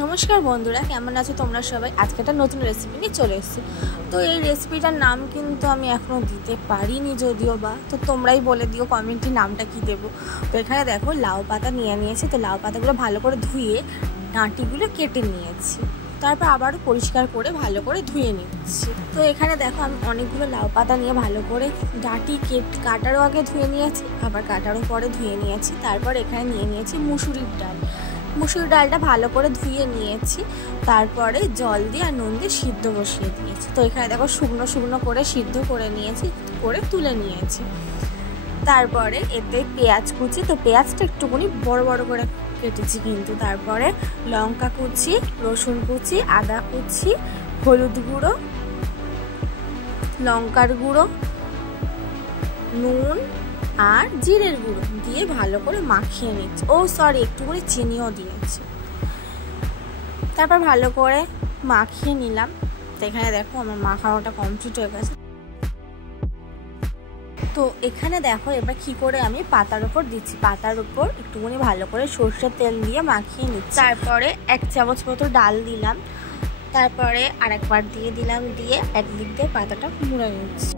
নমস্কার বন্ধুরা, কেমন আছো তোমরা সবাই? আজকে একটা নতুন রেসিপি নিয়ে চলে এসেছি। তো এই রেসিপিটার নাম কিন্তু আমি এখনও দিতে পারিনি, যদিও বা তো তোমরাই বলে দিও কমেন্টে নামটা কি দেবো। তো এখানে দেখো লাউ পাতা নিয়েছি। তো লাউ পাতাগুলো ভালো করে ধুয়ে ডাঁটিগুলো কেটে নিয়েছি, তারপর আবারও পরিষ্কার করে ভালো করে ধুয়ে নিচ্ছি। তো এখানে দেখো আমি অনেকগুলো লাউ পাতা নিয়ে ভালো করে ডাঁটি কাটারও আগে ধুয়ে নিয়েছি, আবার কাটারও পরে ধুয়ে নিয়েছি। তারপর এখানে নিয়েছি মুসুরির ডাল। মুসুর ডালটা ভালো করে ধুয়ে নিয়েছি, তারপরে জল দিয়ে আর নুন দিয়ে সিদ্ধ বসিয়ে দিয়েছি। তো এখানে দেখো শুকনো করে সিদ্ধ করে নিয়েছি, করে তুলে নিয়েছি। তারপরে এতে পেঁয়াজ কুচি, তো পেঁয়াজটা একটুখানি বড় বড় করে কেটেছি কিন্তু। তারপরে লঙ্কা কুচি, রসুন কুচি, আদা কুচি, হলুদ গুঁড়ো, লঙ্কার গুঁড়ো, নুন আর জিরের গুঁড়ো দিয়ে ভালো করে মাখিয়ে নিচ্ছি। একটু করে চিনিও দিয়েছি। তারপর ভালো করে মাখিয়ে নিলাম। তো এখানে দেখো আমার মাখানোটা কমপ্লিট হয়ে গেছে। তো এখানে দেখো এবার কি করে আমি পাতার উপর দিচ্ছি। পাতার উপর একটুখানি ভালো করে সরষের তেল দিয়ে মাখিয়ে নিচ্ছি। তারপরে 1 চামচ মতো ডাল দিলাম, তারপরে আরেকবার দিয়ে দিলাম, দিয়ে একদিক দিয়ে পাতাটা মুড়ে নিচ্ছি।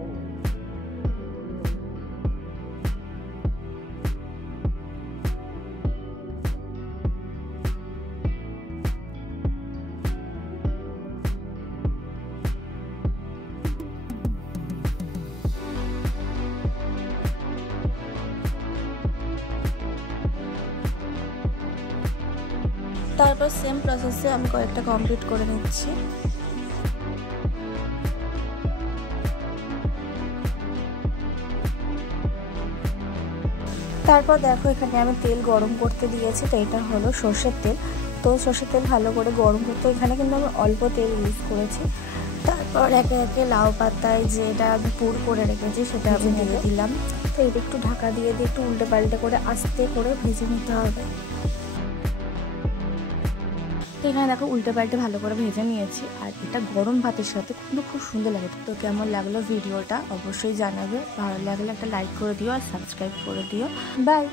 তারপর সেম প্রসেসে আমি কয়েকটা কমপ্লিট করে নিচ্ছি। তারপর দেখো এখানে আমি তেল গরম করতে দিয়েছি। তো এটা হলো সর্ষের তেল। তো সর্ষের তেল ভালো করে গরম করতে, এখানে কিন্তু আমি অল্প তেল ইউজ করেছি। তারপর একে একে লাউ পাতায় যেটা আমি পুর করে রেখেছি সেটা আমি দিয়ে দিলাম। তো এটা একটু ঢাকা দিয়ে একটু উল্টে পাল্টে করে আস্তে করে ভেজে নিতে হবে। তো এখানে দেখো উল্টে পাল্টে ভালো করে ভেজে নিয়েছি, আর এটা গরম ভাতের সাথে কিন্তু খুব সুন্দর লাগে। তো কেমন লাগলো ভিডিওটা অবশ্যই জানাবে। ভালো লাগলে একটা লাইক করে দিও আর সাবস্ক্রাইব করে দিও। বাই।